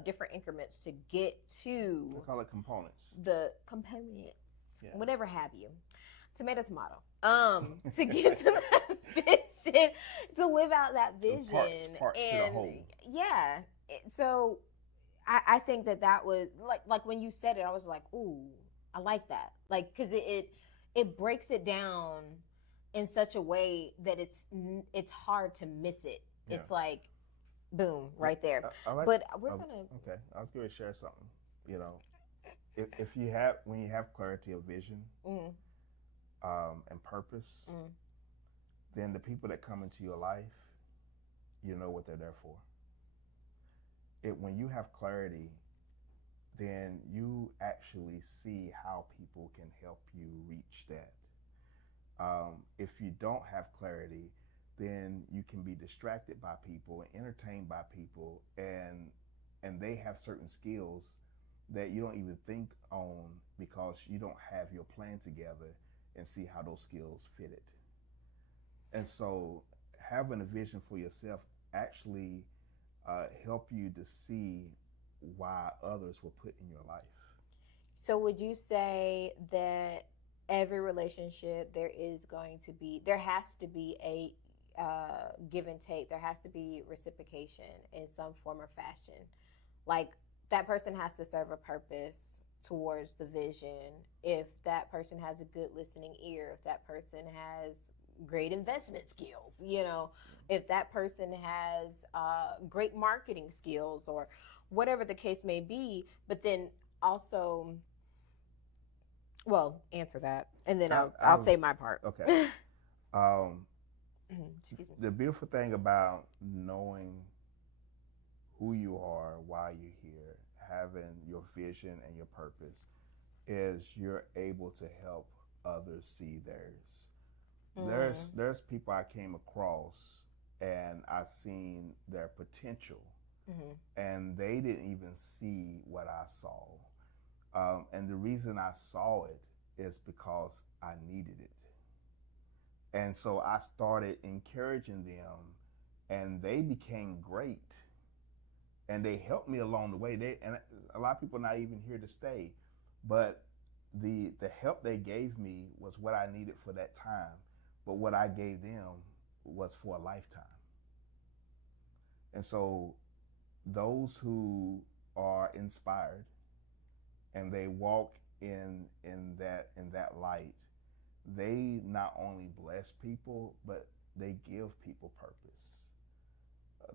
different increments to get I to call it components. the components, Yeah. whatever have you. Tomato, tomato. To get to that vision, to live out that vision, Parts to the and whole. yeah. So I think that was like when you said it, I was like, ooh, I like that, like because it breaks it down in such a way that it's hard to miss it. Yeah. It's like boom right there. I like. But we're gonna. Okay, I was going to share something. You know, if you have when you have clarity of vision Mm, and purpose, mm, then the people that come into your life, you know what they're there for. When you have clarity, then you actually see how people can help you reach that. If you don't have clarity, then you can be distracted by people and entertained by people, and they have certain skills that you don't even think on because you don't have your plan together and see how those skills fit it. And so, having a vision for yourself actually help you to see why others were put in your life. so would you say that every relationship there has to be a give and take, there has to be reciprocation in some form or fashion, like that person has to serve a purpose towards the vision. If that person has a good listening ear, if that person has great investment skills, if that person has great marketing skills or whatever the case may be. But then also, well, answer that and then I'll I'll say my part. okay. Um, Excuse me. the beautiful thing about knowing who you are, why you're here, having your vision and your purpose, is you're able to help others see theirs. There's people I came across and I seen their potential, and they didn't even see what I saw. And the reason I saw it is because I needed it. And so I started encouraging them, and they became great. And they helped me along the way. And a lot of people are not even here to stay, but the help they gave me was what I needed for that time. But what I gave them was for a lifetime. And so those who are inspired and they walk in that light, they not only bless people, but they give people purpose.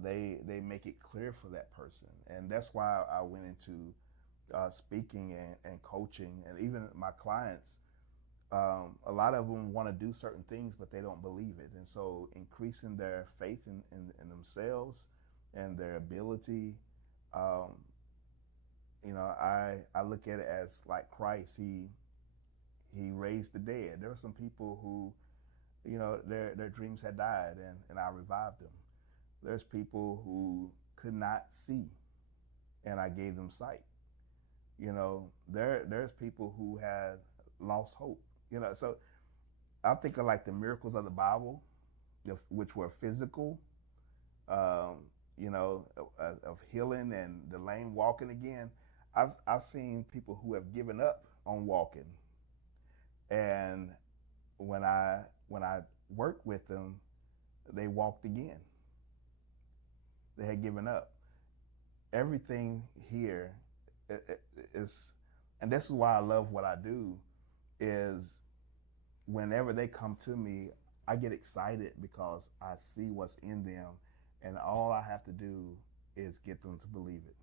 they make it clear for that person, and that's why I went into speaking and coaching, and even my clients. A lot of them want to do certain things, but they don't believe it, and so increasing their faith in themselves and their ability. Um, I look at it as like Christ. He raised the dead. There were some people who, their dreams had died, and I revived them. There's people who could not see, and I gave them sight. There's people who had lost hope. So I think of like the miracles of the Bible, which were physical, um, of healing and the lame walking again. I've seen people who have given up on walking, and when I worked with them, they walked again. They had given up. Everything here is, and this is why I love what I do. Is whenever they come to me, I get excited because I see what's in them, and all I have to do is get them to believe it.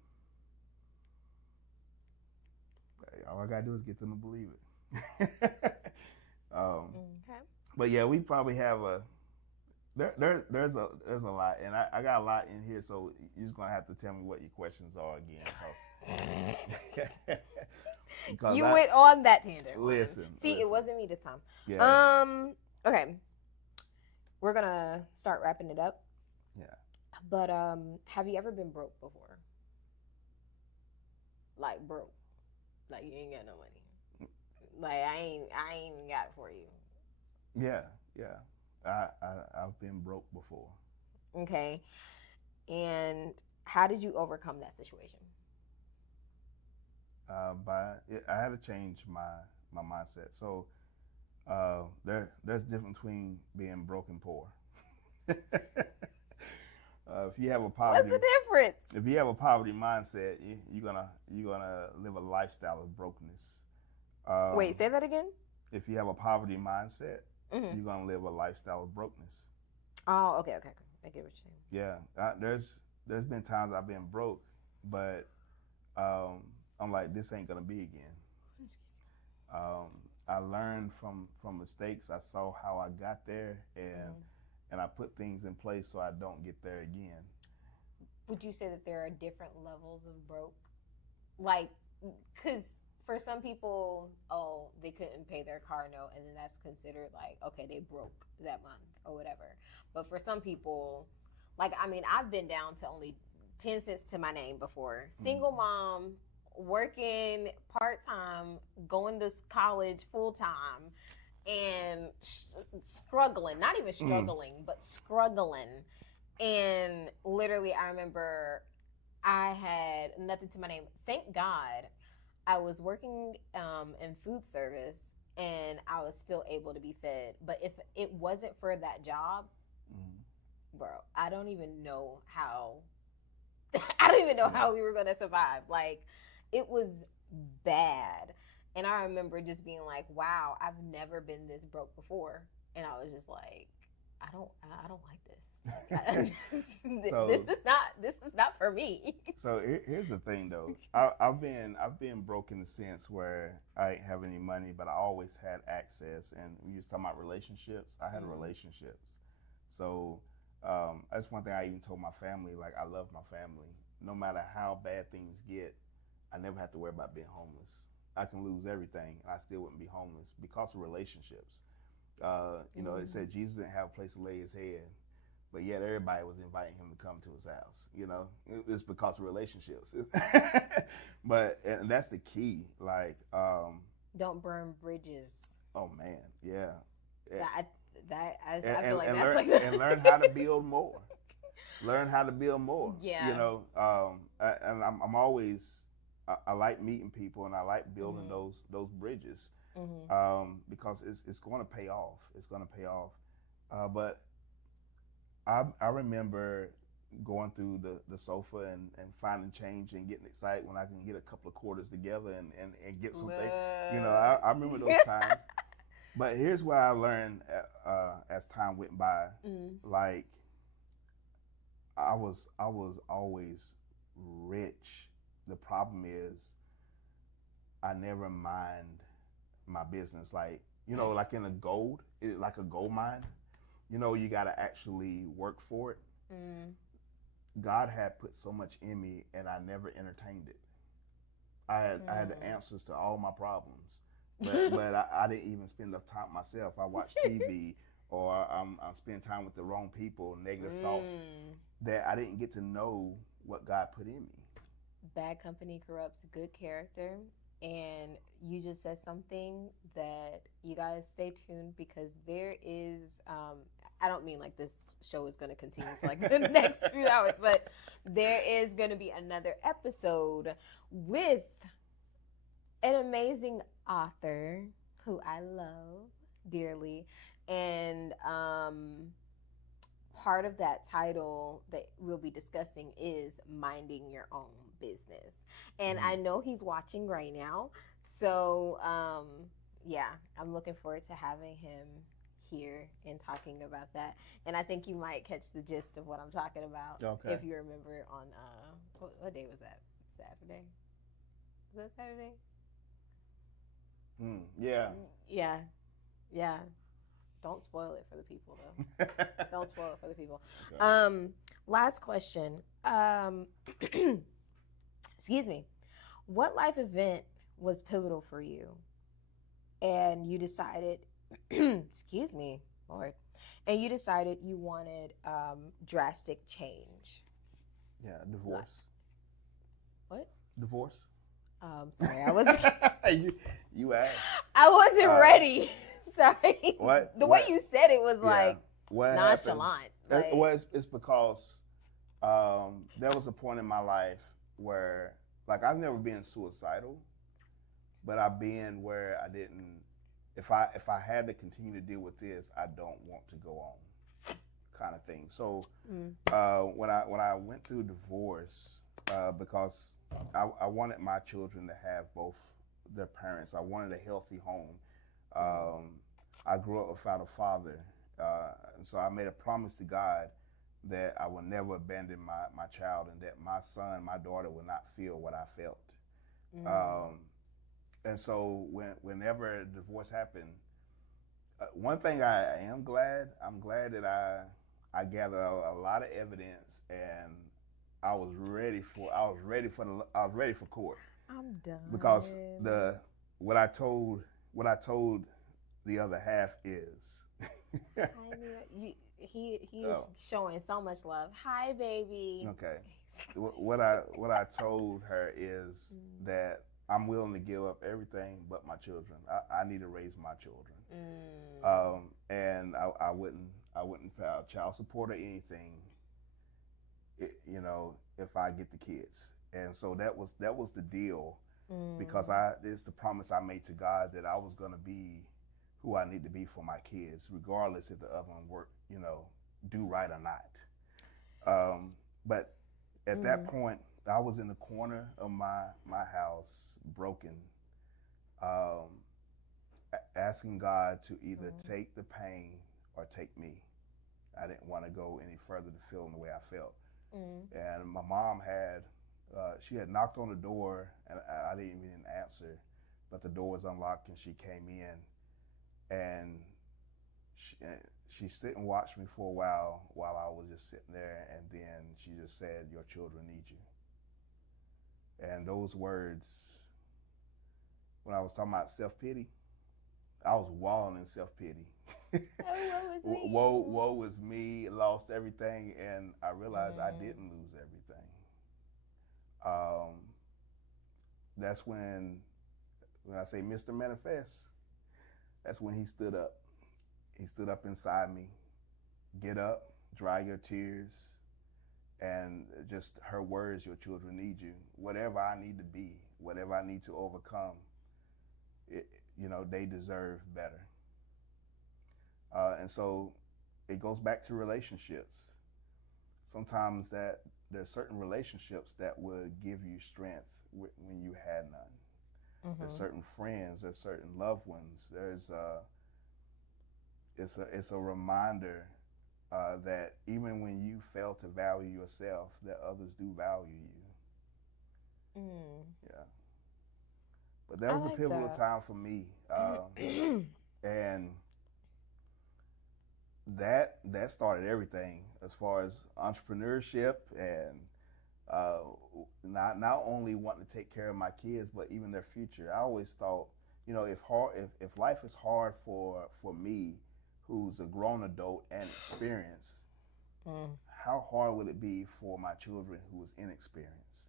All I gotta do is get them to believe it. Okay. But yeah, we probably have there's a lot, and I got a lot in here, so you're just gonna have to tell me what your questions are again, because You went on that tangent. Listen. It wasn't me this time. Yeah. Okay. We're gonna start wrapping it up. Yeah. But have you ever been broke before? Like broke. Like you ain't got no money. Like I ain't even got it for you. Yeah. I've been broke before. Okay. And how did you overcome that situation? I had to change my mindset. So there's a difference between being broke and poor. If you have a poverty, what's the difference? If you have a poverty mindset, you're gonna live a lifestyle of brokenness. Wait, say that again. If you have a poverty mindset, you're gonna live a lifestyle of brokenness. Oh, okay. I get what you're saying. Yeah, there's been times I've been broke, but I'm like, this ain't gonna be again. I learned from mistakes. I saw how I got there, and I put things in place so I don't get there again. Would you say that there are different levels of broke? Like, because for some people, they couldn't pay their car note, and then that's considered like, okay, they broke that month or whatever. But for some people, like, I mean, I've been down to only 10 cents to my name before. Single mom, working part-time, going to college full-time, and struggling, not even struggling, but struggling. And literally, I remember I had nothing to my name. Thank God I was working in food service, and I was still able to be fed. But if it wasn't for that job, bro, I don't even know how we were going to survive. Like, it was bad. And I remember just being like, wow, I've never been this broke before. And I was just like, I don't like this. This is not for me. So here's the thing though. I've been broke in the sense where I ain't have any money, but I always had access. And when you was talking about relationships, I had relationships. So that's one thing I even told my family, like, I love my family. No matter how bad things get, I never have to worry about being homeless. I can lose everything and I still wouldn't be homeless because of relationships. It said Jesus didn't have a place to lay his head, but yet everybody was inviting him to come to his house. It's because of relationships. And that's the key. Like, don't burn bridges. Oh man, yeah. I feel like that's like and learn how to build more. Learn how to build more. Yeah. And I'm always, I like meeting people and I like building those bridges, because it's going to pay off. It's going to pay off. But I remember going through the sofa and finding change and getting excited when I can get a couple of quarters together and get something. I remember those times. But here's what I learned as time went by. Like, I was always rich. The problem is I never mind my business. Like, like in a like a gold mine. You got to actually work for it. Mm. God had put so much in me, and I never entertained it. I had the answers to all my problems, but I didn't even spend enough time myself. I watch TV, or I'm spending time with the wrong people, negative thoughts, that I didn't get to know what God put in me. Bad company corrupts good character. And you just said something that you guys stay tuned because there is, I don't mean like this show is going to continue for like the next few hours, but there is going to be another episode with an amazing author who I love dearly. And part of that title that we'll be discussing is minding your own business. And I know he's watching right now. So, yeah, I'm looking forward to having him here and talking about that. And I think you might catch the gist of what I'm talking about. Okay. If you remember on, what day was that? Saturday? Was that Saturday? Yeah. Yeah. Yeah. Don't spoil it for the people, though. Don't spoil it for the people. Okay. Last question. Excuse me. What life event was pivotal for you, and you decided, excuse me, Lord, and you decided you wanted drastic change? Yeah, divorce. What? Divorce. Sorry, I was. you asked. I wasn't ready. Sorry. What? The way you said it was like nonchalant. Like, well, it's because there was a point in my life where, like, I've never been suicidal, but I've been where I didn't. If I had to continue to deal with this, I don't want to go on, kind of thing. So when I went through divorce, because I wanted my children to have both their parents. I wanted a healthy home. I grew up without a father, and so I made a promise to God that I would never abandon my child, and that my son, my daughter, would not feel what I felt. And so whenever divorce happened, one thing I'm glad that I gathered a lot of evidence, and I was ready for court. I'm done. Because what I told the other half is he is showing so much love. Hi, baby. Okay. What I told her is that I'm willing to give up everything but my children. I need to raise my children. And I wouldn't file child support or anything. If I get the kids. And so that was the deal, because it's the promise I made to God that I was going to be who I need to be for my kids, regardless if the other one work, do right or not. But at that point, I was in the corner of my house, broken, asking God to either take the pain or take me. I didn't want to go any further to feel the way I felt. And my mom she had knocked on the door, and I didn't even answer, but the door was unlocked, and she came in, and she sit and watched me for a while I was just sitting there, and then she just said, "Your children need you." And those words, when I was talking about self-pity, I was wallowing in self-pity. Woe was me, lost everything, and I realized I didn't lose everything. That's when I say Mr. Manifest, that's when he stood up. He stood up inside me. Get up, dry your tears, and just her words, your children need you. Whatever I need to be, whatever I need to overcome, they deserve better. And so it goes back to relationships. Sometimes there's certain relationships that would give you strength when you had none. There's certain friends, there's certain loved ones. It's a reminder that even when you fail to value yourself, that others do value you. Mm. Yeah. But that I was a like pivotal that. time for me, and that started everything as far as entrepreneurship and uh, not only wanting to take care of my kids, but even their future. I always thought, if life is hard for me, who's a grown adult and experienced, Mm. how hard would it be for my children who is inexperienced?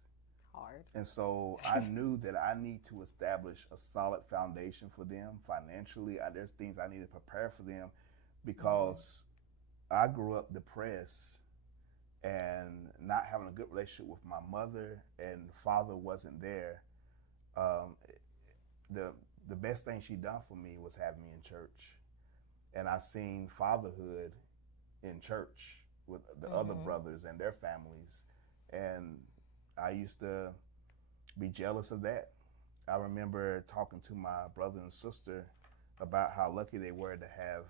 Hard. And so I knew that I need to establish a solid foundation for them financially. There's things I need to prepare for them Mm. because I grew up depressed and not having a good relationship with my mother, and father wasn't there. Um, the the best thing she done for me was have me in church, and I seen fatherhood in church with the other Mhm. brothers and their families, and I used to be jealous of that. I remember talking to my brother and sister about how lucky they were to have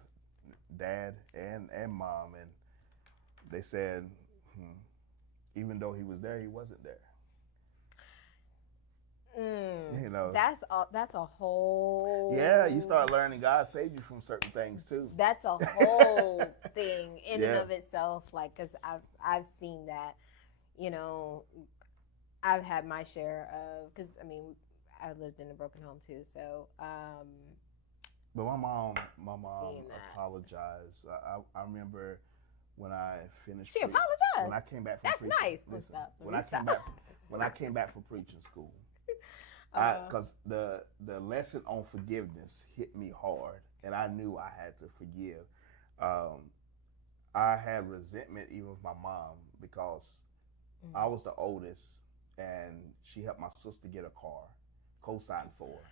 dad and mom, and they said, hmm, even though he was there, he wasn't there. Mm. You know, That's a yeah, you whole. start learning God saved you from certain things too. That's a whole thing in and Yeah, of itself. Like, cause I've seen that. You know, I've had my share of. Cause I mean, I lived in a broken home too. So but my mom seeing that. apologized. I remember when I finished She when apologized. I came back from That's preaching. nice. Let me Listen, stop. Let when me I came stop. back when I came back from preaching school, I Uh, because the lesson on forgiveness hit me hard, and I knew I had to forgive. Um, I had resentment even with my mom because I mm. was the oldest, and she helped my sister get a car, co-signed for her.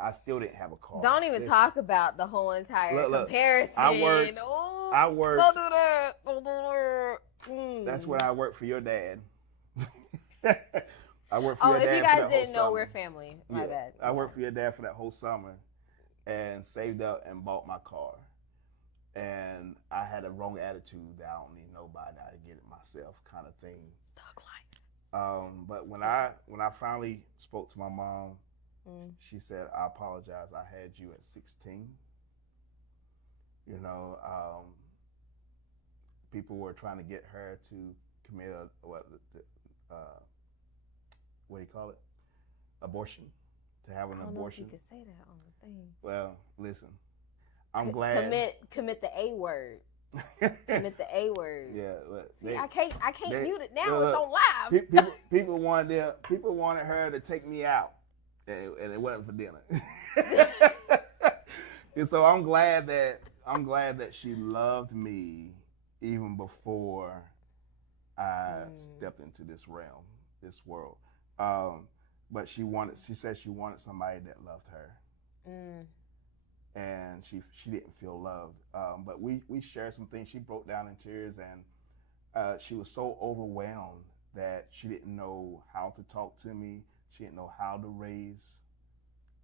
I still didn't have a car. Don't even Listen, talk about the whole entire look, comparison. I worked, Oh, I don't worked. do that. Don't do that. That's Mm. when I worked for your dad. I worked for Oh, your if you dad for guys that whole didn't know, summer. we're family. My Yeah, bad. I Yeah. worked for your dad for that whole summer and saved up and bought my car. And I had a wrong attitude that I don't need nobody, I get it myself kind of thing. Thug life. But when Yeah. I finally spoke to my mom, Mm. she said, "I apologize. I had you at 16." You know, people were trying to get her to commit uh, what do you call it? Abortion, to have an I don't know if you abortion. could say that on the thing. Well, listen, I'm glad. Commit the A word. Commit the A word. Yeah, look, See, I can't mute it now. look, It's look, on live. people wanted her to take me out, and it wasn't for dinner. And so I'm glad that she loved me even before I Mm. stepped into this realm, this world. Um, but she said she wanted somebody that loved her, Mm. and she didn't feel loved. But we shared some things. She broke down in tears, and she was so overwhelmed that she didn't know how to talk to me. She didn't know how to raise,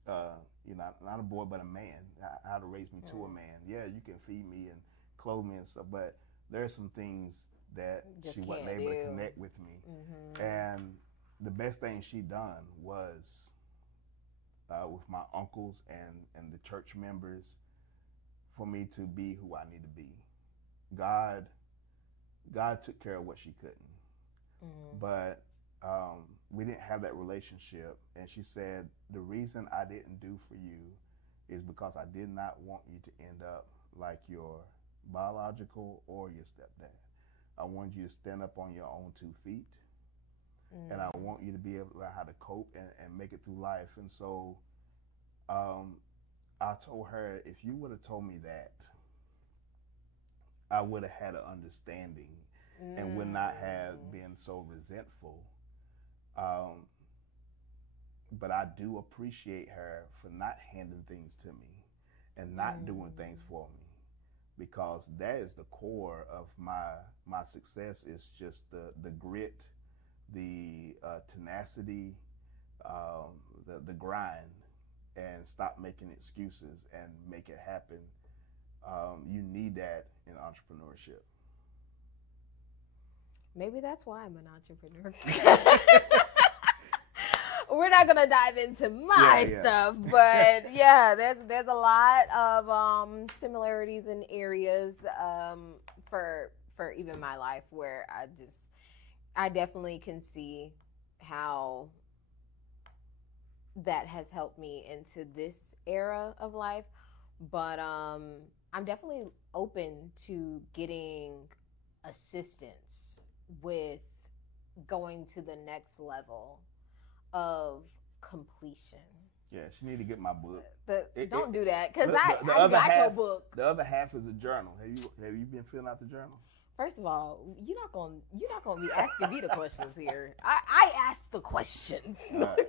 not a boy, but a man. How to raise me to a Mm. man. Yeah, you can feed me and clothe me and stuff, but there are some things that Just she wasn't can't able to do. connect with me. Mm-hmm. And the best thing she done was with my uncles and the church members for me to be who I need to be. God God took care of what she couldn't, Mm. but we didn't have that relationship. And she said the reason I didn't do for you is because I did not want you to end up like your biological or your stepdad. I wanted you to stand up on your own 2 feet, and I Mm. want you to be able to learn how to cope and make it through life. And so um, I told her, if you would have told me that, I would have had an understanding and would not have Mm. been so resentful. Um, but I do appreciate her for not handing things to me and not doing things Mm. for me, because that is the core of my success, is just the grit, the tenacity, the grind, and stop making excuses and make it happen. You need that in entrepreneurship. Maybe that's why I'm an entrepreneur. We're not gonna dive into my stuff, but yeah, there's a lot of similarities in areas for even my life where I definitely can see how that has helped me into this era of life. But I'm definitely open to getting assistance with going to the next level of completion. Yes, you need to get my book. Don't do that, because I got your book. The other half is a journal. Have you been filling out the journal? First of all, you're not gonna be asking me the questions here. I ask the questions. Right.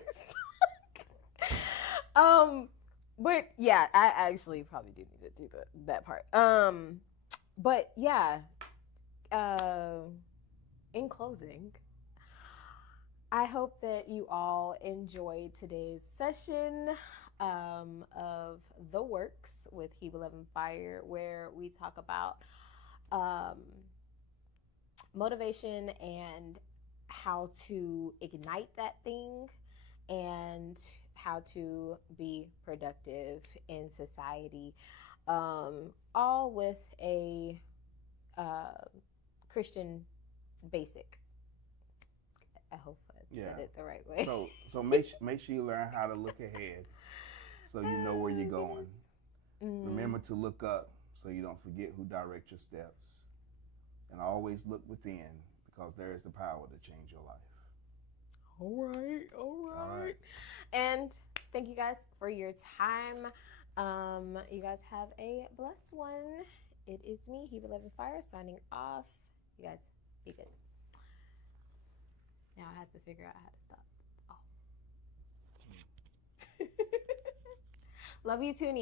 But yeah, I actually probably do need to do that part. But yeah, in closing, I hope that you all enjoyed today's session of The Works with He 11 Fire, where we talk about motivation and how to ignite that thing and how to be productive in society, all with a Christian basic. I hope I said it the right way. So make sure you learn how to look ahead, so you know where you're going. Remember to look up, so you don't forget who directs your steps, and always look within, because there is the power to change your life. All right. And thank you guys for your time. You guys have a blessed one. It is me, He 11 Fire, signing off. You guys be good. Now I have to figure out how to stop. Oh. Love you too,